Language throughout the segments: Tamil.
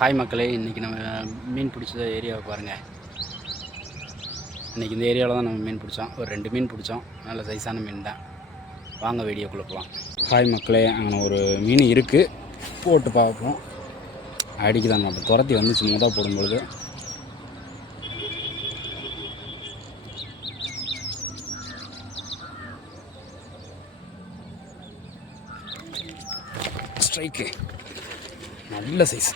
ஹாய் மக்களே, இன்றைக்கி நம்ம மீன் பிடிச்ச ஏரியாவை பாருங்கள். இன்றைக்கி இந்த ஏரியாவில் தான் நம்ம மீன் பிடிச்சோம். ஒரு 2 மீன் பிடிச்சோம். நல்ல சைஸான மீன் தான். வாங்க வீடியோக்குள்ளே போகலாம். ஹாய் மக்களே, அங்கே ஒரு மீன் இருக்குது, போட்டு பார்ப்போம். அடிக்குதான் மாட்டோம், துரத்தி வந்துச்சு முதல் போடும்பொழுது. ஸ்ட்ரைக்கு நல்ல சைஸ்.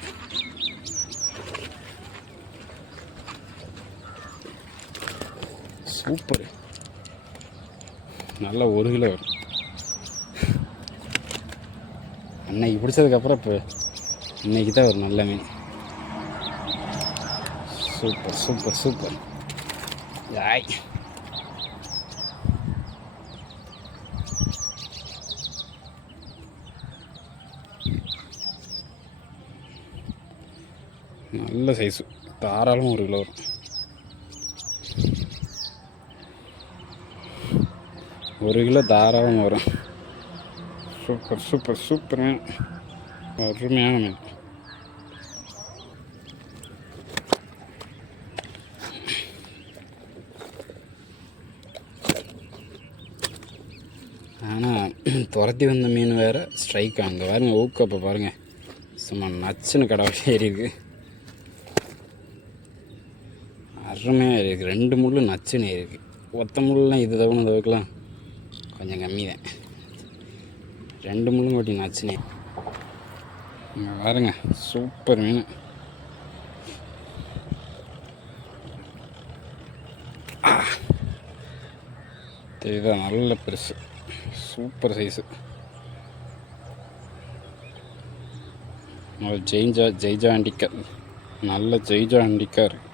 சூப்பர், நல்லா 1 கிலோ வரும். அன்னைக்கு பிடிச்சதுக்கப்புறம் இப்போ இன்னைக்கு தான் ஒரு நல்ல மீன். Super super super. யாய், நல்ல சைஸு, தாராளமாக 1 கிலோ வரும். ஒரு கிலோ தாராளமாக வரும். சூப்பர் சூப்பர் சூப்பர் மீன், அருமையான மீன். ஆனால் துரத்தி வந்த மீன் வேறு ஸ்ட்ரைக். அங்கே பாருங்கள், ஊக்கப்போ பாருங்கள், சும்மா நச்சுன்னு கடவுள் ஏறி இருக்கு. அருமையாக இருக்குது. 2 முள் நச்சுன்னு ஏறிருக்கு. ஒத்த முள்லாம் இது தவணை தவிர்க்கலாம் கொஞ்சம் கம்மி தான். 2 முள்ளும் கொட்டி நச்சுனே. இங்கே பாருங்க, சூப்பர் மீன். இதுதான் நல்ல பெருசு, சூப்பர் சைஸு. ஜெய்ஜா அண்டிக்கா, நல்ல ஜெய்ஜா அண்டிக்கா இருக்கு.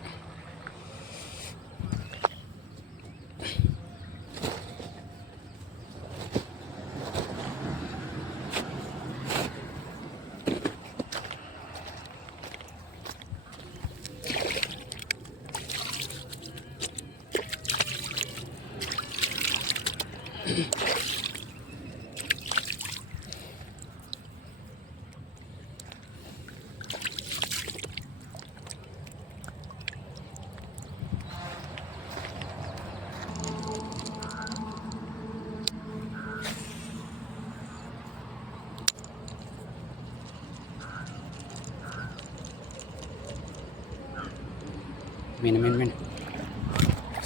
மீன் மீன் மீன்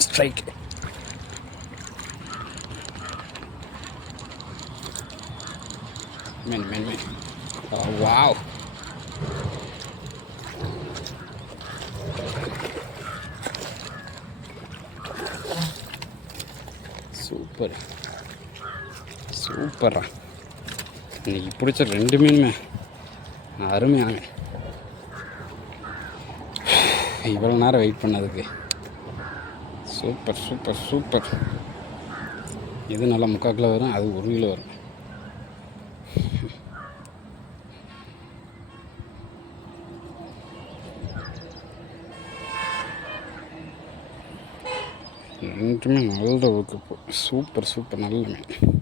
ஸ்ட்ரைக். மீன் மீன் மீன். வாவ், சூப்பர் சூப்பரா. இன்னைக்கு பிடிச்ச 2 மீனுமே அருமையான. இவ்வளோ நேரம் வெயிட் பண்ணதுக்கு சூப்பர் சூப்பர் சூப்பர். இது நல்லா 3/4 கிலோ வரும், அது 1 கிலோ வரும். ரெண்டுமே நல்ல ஊக்கு. சூப்பர் சூப்பர் நல்ல மீன்.